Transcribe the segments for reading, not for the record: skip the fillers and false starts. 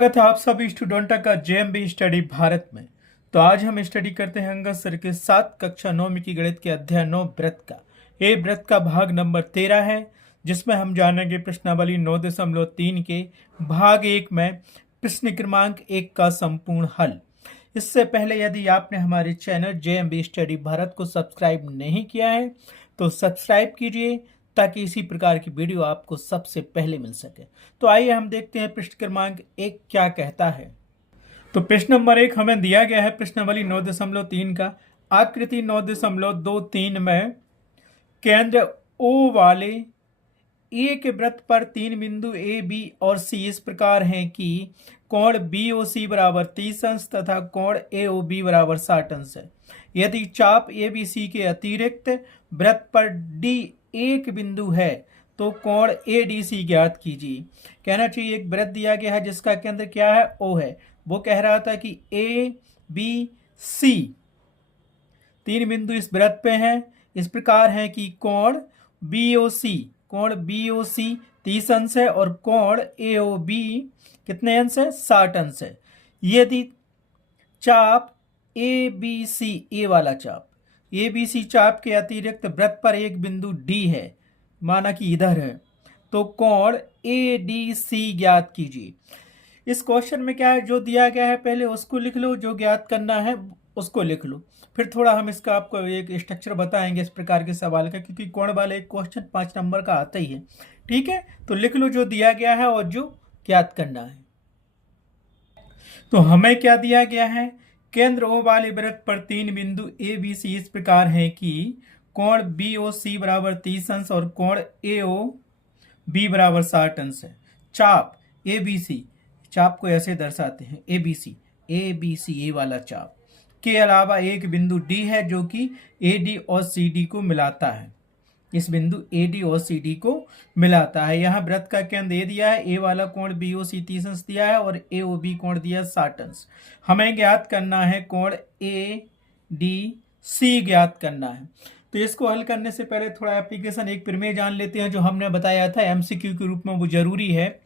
स्वागत है आप सभी स्टूडेंटों का जेएमबी स्टडी भारत में। तो आज हम स्टडी करते हैं अंगद सर के 7 कक्षा 9 की गणित के अध्याय 9 व्रत का। ये व्रत का भाग नंबर 13 है, जिसमें हम जानेंगे प्रश्नावली 9.3 के भाग 1 में प्रश्न क्रमांक 1 का संपूर्ण हल। इससे पहले यदि आपने हमारे चैनल जेएमबी स्टडी भारत को सब्सक्राइब नहीं किया है तो सब्सक्राइब कीजिए, ताकि इसी प्रकार की वीडियो आपको सबसे पहले मिल सके। तो आइए हम देखते हैं प्रश्न क्रमांक 1 क्या कहता है। तो प्रश्न नंबर 1 हमें दिया गया है प्रश्नावली 9.3 का। आकृति 9.23 में केंद्र O वाले एक वृत्त पर 3 बिंदु A, B और C इस प्रकार हैं कि कोण BOC बराबर 30 अंश तथा कोण AOB बराबर 60 अंश है। यदि चाप ABC के अतिरिक्त वृत्त पर D एक बिंदु है तो कोण ADC ज्ञात कीजिए। कहना चाहिए एक वृत्त दिया गया है जिसका केंद्र क्या है, O है। वो कह रहा था कि ABC 3 बिंदु इस वृत्त पे हैं, इस प्रकार है कि कोण BOC 30 अंश है और कोण AOB कितने अंश है, 60 अंश है। यदि चाप ABC ए वाला चाप ABC चाप के अतिरिक्त वृत्त पर एक बिंदु D है, माना कि इधर है, तो कोण ADC ज्ञात कीजिए। इस क्वेश्चन में क्या है, जो दिया गया है पहले उसको लिख लो, जो ज्ञात करना है उसको लिख लो। फिर थोड़ा हम इसका आपको एक स्ट्रक्चर बताएंगे इस प्रकार के सवाल का, क्योंकि कोण वाले एक क्वेश्चन 5 नंबर का आता ही है। ठीक है, तो लिख लो जो दिया गया है और जो ज्ञात करना है। तो हमें क्या दिया गया है, केंद्र O वाले वृत्त पर 3 बिंदु ABC इस प्रकार है कि कोण BOC बराबर 30 अंश और कोण AOB बराबर 60 अंश है। चाप ABC, चाप को ऐसे दर्शाते हैं ABC ए वाला चाप के अलावा एक बिंदु D है जो कि AD और CD को मिलाता है। इस बिंदु AD और CD को मिलाता है। यहाँ वृत्त का केंद्र A दिया है, A वाला कोण BOC 30 अंश दिया है और AOB कोण दिया 60 अंश। हमें ज्ञात करना है कोण ADC ज्ञात करना है। तो इसको हल करने से पहले थोड़ा एप्लीकेशन एक प्रमेय जान लेते हैं, जो हमने बताया था MCQ के रूप में, वो जरूरी है।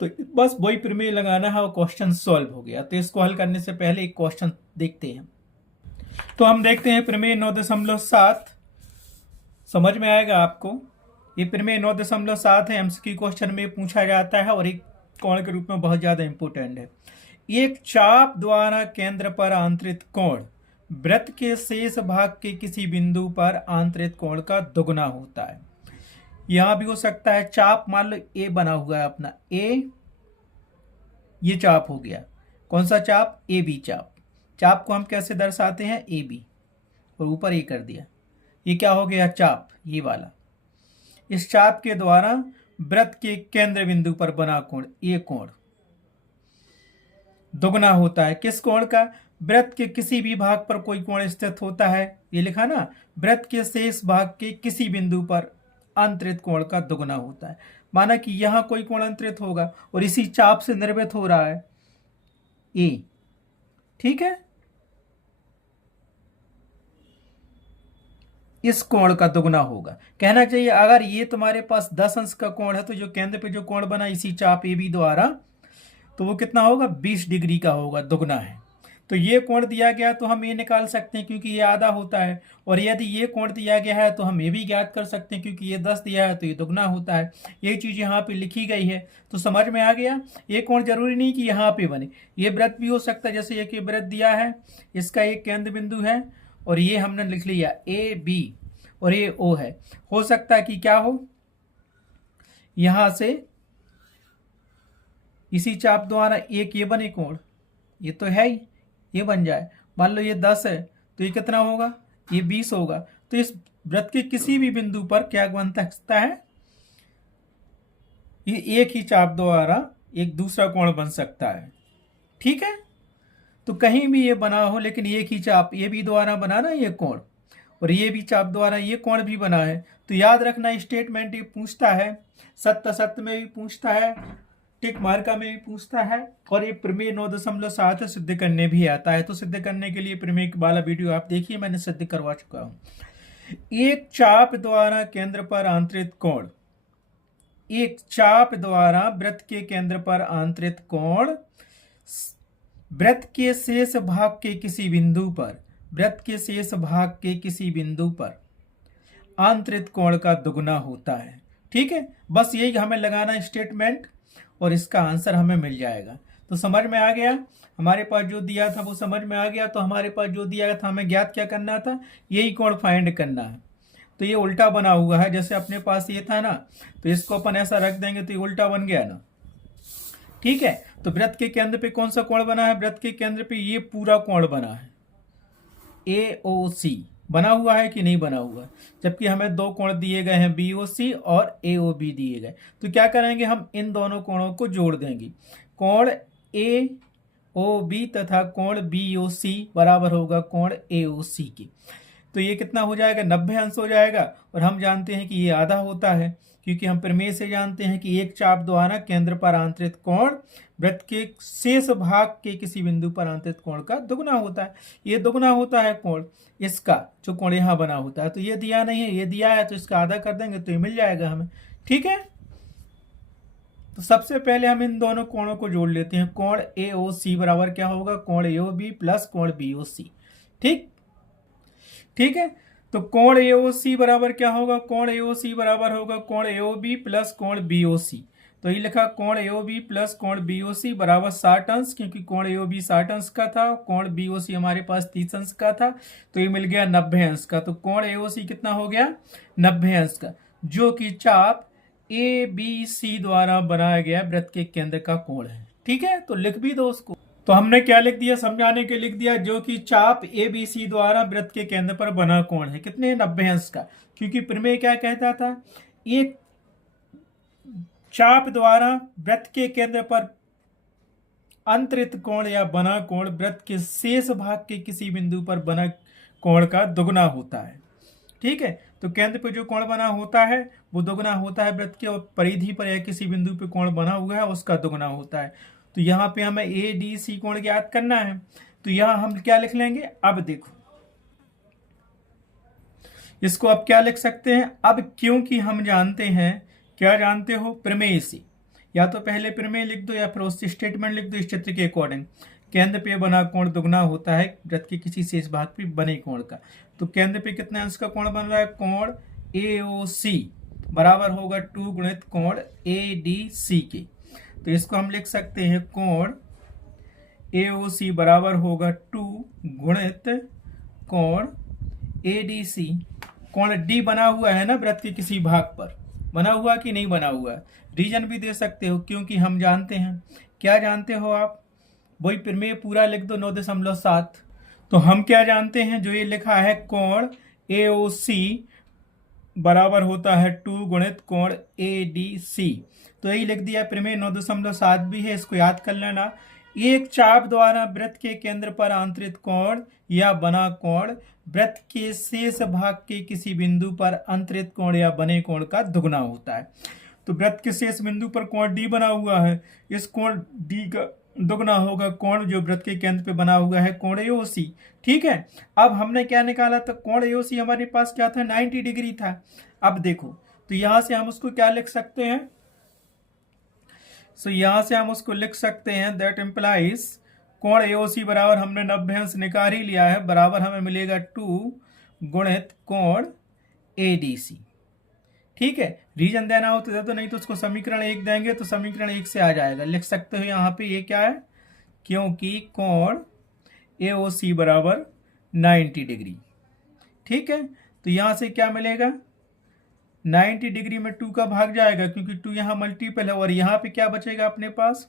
तो बस वही प्रमेय लगाना है और क्वेश्चन सॉल्व हो गया। तो इसको हल करने से पहले एक क्वेश्चन देखते हैं। तो हम देखते हैं प्रमेय 9.7, समझ में आएगा आपको। ये प्रमेय 9.7 है, MCQ क्वेश्चन में पूछा जाता है और एक कोण के रूप में बहुत ज्यादा इंपोर्टेंट है। एक चाप द्वारा केंद्र पर आंतरित कोण वृत्त के शेष भाग के किसी बिंदु पर आंतरित कोण का दोगुना होता है। यहां भी हो सकता है चाप, मान लो A बना हुआ है अपना A, ये चाप हो गया। कौन सा चाप, AB चाप। चाप को हम कैसे दर्शाते हैं, AB और ऊपर A कर दिया। ये क्या हो गया, चाप ये वाला। इस चाप के द्वारा वृत्त के केंद्र बिंदु पर बना कोण, ये कोण दोगुना होता है। किस कोण का, वृत्त के किसी भी भाग पर कोई कोण स्थित होता है, ये लिखा ना, वृत्त के शेष भाग के किसी बिंदु पर अंतरित कोण का दोगुना होता है। माना कि यहां कोई कोण अंतरित होगा और इसी चाप से निर्मित हो रहा है ए। ठीक है, इस कोण का दोगुना होगा। कहना चाहिए अगर ये तुम्हारे पास 10 अंश का कोण है तो जो केंद्र पे जो कोण बना इसी चाप AB द्वारा, तो वो कितना होगा, 20 डिग्री का होगा, दोगुना है। तो ये कोण दिया गया तो हम ये निकाल सकते हैं क्योंकि ये आधा होता है, और यदि ये कोण दिया गया है तो हम ये भी ज्ञात कर सकते हैं क्योंकि ये 10 दिया है तो ये दोगुना होता है। ये चीज यहाँ पे लिखी गई है, तो समझ में आ गया। ये कोण जरूरी नहीं कि यहाँ पे बने, ये वृत्त भी हो सकता है। जैसे एक वृत्त दिया है, इसका एक केंद्र बिंदु है और ये हमने लिख लिया AB और ये O है। हो सकता है कि क्या हो, यहां से इसी चाप द्वारा एक ये बने कोण, ये तो है ही, ये बन जाए। मान लो ये 10 है तो ये कितना होगा, ये 20 होगा। तो इस वृत्त के किसी भी बिंदु पर क्या बन सकता है, ये एक ही चाप द्वारा एक दूसरा कोण बन सकता है। ठीक है, तो कहीं भी ये बना हो लेकिन एक ही चाप ये भी द्वारा बना ना ये कोण, और ये भी चाप द्वारा ये कोण भी बना है। तो याद रखना, स्टेटमेंट ये पूछता है, सत्य सत्य में भी पूछता है, टिक मार्का में भी पूछता है, और ये प्रमेय 9.7 सिद्ध करने भी आता है। तो सिद्ध करने के लिए प्रमेय वाला वीडियो आप देखिए, मैंने सिद्ध करवा चुका हूं। एक चाप द्वारा केंद्र पर आंतरित कोण, एक चाप द्वारा वृत्त के केंद्र पर आंतरित कोण वृत्त के शेष भाग के किसी बिंदु पर, वृत्त के शेष भाग के किसी बिंदु पर आंतरिक कोण का दुगना होता है। ठीक है, बस यही हमें लगाना स्टेटमेंट और इसका आंसर हमें मिल जाएगा। तो समझ में आ गया, हमारे पास जो दिया था वो समझ में आ गया। तो हमारे पास जो दिया था हमें ज्ञात क्या करना था, यही कोण फाइंड करना है। तो ये उल्टा बना हुआ है, जैसे अपने पास ये था ना, तो इसको अपन ऐसा रख देंगे तो ये उल्टा बन गया ना। ठीक है, तो वृत्त के केंद्र पे कौन सा कोण बना है, वृत्त के केंद्र पे ये पूरा कोण बना है, AOC बना हुआ है कि नहीं बना हुआ, जबकि हमें दो कोण दिए गए हैं, BOC और AOB दिए गए। तो क्या करेंगे, हम इन दोनों कोणों को जोड़ देंगे। कोण AOB तथा कोण BOC बराबर होगा कोण AOC के। तो ये कितना हो जाएगा, 90 अंश हो जाएगा। और हम जानते हैं कि ये आधा होता है, क्योंकि हम प्रमेय से जानते हैं कि एक चाप द्वारा केंद्र पर आंतरिक कोण वृत्त के शेष भाग के किसी बिंदु पर आंतरिक कोण का दुगना होता है। ये दुगना होता है कोण इसका, जो कोण यहाँ बना होता है। तो ये दिया नहीं है, ये दिया है, तो इसका आधा कर देंगे तो ये मिल जाएगा हमें। ठीक है, तो सबसे पहले हम इन दोनों कोणों को जोड़ लेते हैं। कोण AOC बराबर क्या होगा, कोण AOB प्लस कोण BOC। ठीक है, तो कोण AOC बराबर क्या होगा, कोण AOC बराबर होगा कोण AOB प्लस कोण BOC। तो ये लिखा कोण AOB प्लस कोण BOC बराबर 60 अंश, क्योंकि कोण AOB 60 अंश का था, कोण BOC हमारे पास 30 अंश का था, तो ये मिल गया 90 अंश का। तो कोण AOC कितना हो गया, 90 अंश का, जो कि चाप ABC द्वारा बनाया गया वृत्त के केंद्र का कोण है। ठीक है, तो लिख भी दो उसको। तो हमने क्या लिख दिया, समझाने के लिख दिया, जो कि चाप ABC द्वारा वृत्त के केंद्र पर बना कोण है। कितने, 90 अंश का, क्योंकि प्रमेय क्या कहता था, एक चाप द्वारा वृत्त के केंद्र पर अंतरित कोण या बना कोण वृत्त के शेष भाग के किसी बिंदु पर बना कोण का दुगना होता है। ठीक है, तो केंद्र पे जो कोण बना होता है वो दुगना होता है वृत्त के परिधि पर या किसी बिंदु पे कोण बना हुआ है उसका दुगना होता है। तो यहाँ पे हमें ADC कोण ज्ञात करना है। तो यहाँ हम क्या लिख लेंगे, अब देखो इसको अब क्या लिख सकते हैं, अब क्योंकि हम जानते हैं, क्या जानते हो, प्रमेय से, या तो पहले प्रमेय लिख दो या फिर उससे स्टेटमेंट लिख दो इस चित्र के अकॉर्डिंग। केंद्र पे बना कोण दुगना होता है वृत्त के किसी शेष भाग पे बने कोण का। तो केंद्र पे कितने अंश का कोण बन रहा है, कोण AOC बराबर होगा 2 गुणित कोण ADC के। तो इसको हम लिख सकते हैं कोण AOC बराबर होगा 2 गुणित कोण ADC। कोण D बना हुआ है ना वृत्त के किसी भाग पर, बना हुआ कि नहीं बना हुआ, रीजन भी दे सकते हो, क्योंकि हम जानते हैं, क्या जानते हो आप, वही प्रमेय पूरा लिख दो 9.7। तो हम क्या जानते हैं, जो ये लिखा है कोण AOC बराबर होता है 2 गुणित कोण ADC। तो यही लिख दिया, प्रमेय 9.7 भी है, इसको याद कर लेना। एक चाप द्वारा वृत्त के केंद्र पर आंतरिक कोण या बना कोण वृत्त के शेष भाग के किसी बिंदु पर अंतरित कोण या बने कोण का दुगना होता है। तो वृत्त के शेष बिंदु पर कोण D बना हुआ है, इस कोण D का दुगना होगा कोण जो वृत्त के केंद्र पे बना हुआ है, कोण AOC। ठीक है, अब हमने क्या निकाला था, कोण AOC हमारे पास क्या था, 90 डिग्री था। अब देखो, तो यहां से हम उसको क्या लिख सकते हैं, यहां से हम उसको लिख सकते हैं, दैट इम्प्लाइज कोण AOC बराबर हमने 90 अंश निकाल ही लिया है, बराबर हमें मिलेगा 2 गुणित कोण ADC। ठीक है, रीजन देना हो तो दे दो, नहीं तो उसको समीकरण 1 देंगे तो समीकरण 1 से आ जाएगा। लिख सकते हो यहाँ पे ये क्या है, क्योंकि कोण AOC बराबर 90 डिग्री। ठीक है, तो यहाँ से क्या मिलेगा, 90 डिग्री में 2 का भाग जाएगा, क्योंकि 2 यहाँ मल्टीपल है, और यहाँ पे क्या बचेगा अपने पास,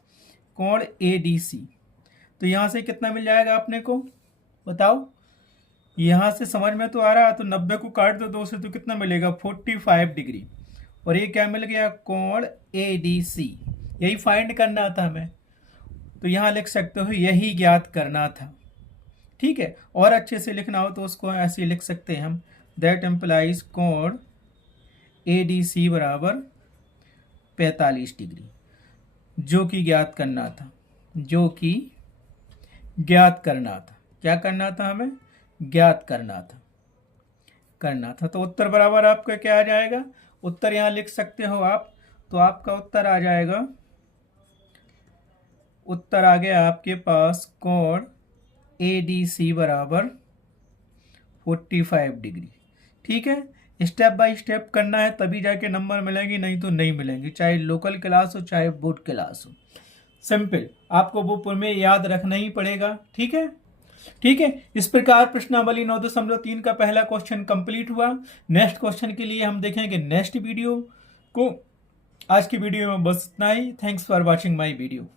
कोण ADC। तो यहाँ से कितना मिल जाएगा अपने को, बताओ, यहाँ से समझ में तो आ रहा है। तो 90 को काट दो 2 से तो कितना मिलेगा, 45 डिग्री। और ये क्या मिल गया, कोण ADC। यही फाइंड करना था हमें, तो यहाँ लिख सकते हो यही ज्ञात करना था। ठीक है, और अच्छे से लिखना हो तो उसको ऐसे लिख सकते हैं हम, दैट इम्प्लाइज कोण ADC बराबर 45 डिग्री, जो कि ज्ञात करना था, जो कि ज्ञात करना था। क्या करना था हमें, ज्ञात करना था। तो उत्तर बराबर आपका क्या आ जाएगा, उत्तर यहाँ लिख सकते हो आप, तो आपका उत्तर आ जाएगा उत्तर आ गया आपके पास कोण ADC बराबर 45 डिग्री। ठीक है, स्टेप बाय स्टेप करना है तभी जाके नंबर मिलेंगे, नहीं तो नहीं मिलेंगे, चाहे लोकल क्लास हो चाहे बोर्ड क्लास हो। सिंपल, आपको वो में याद रखना ही पड़ेगा। ठीक है, ठीक है। इस प्रकार प्रश्नावली 9.3 का पहला क्वेश्चन कंप्लीट हुआ। नेक्स्ट क्वेश्चन के लिए हम देखेंगे नेक्स्ट वीडियो को। आज की वीडियो में बस इतना ही। Thanks for watching my video.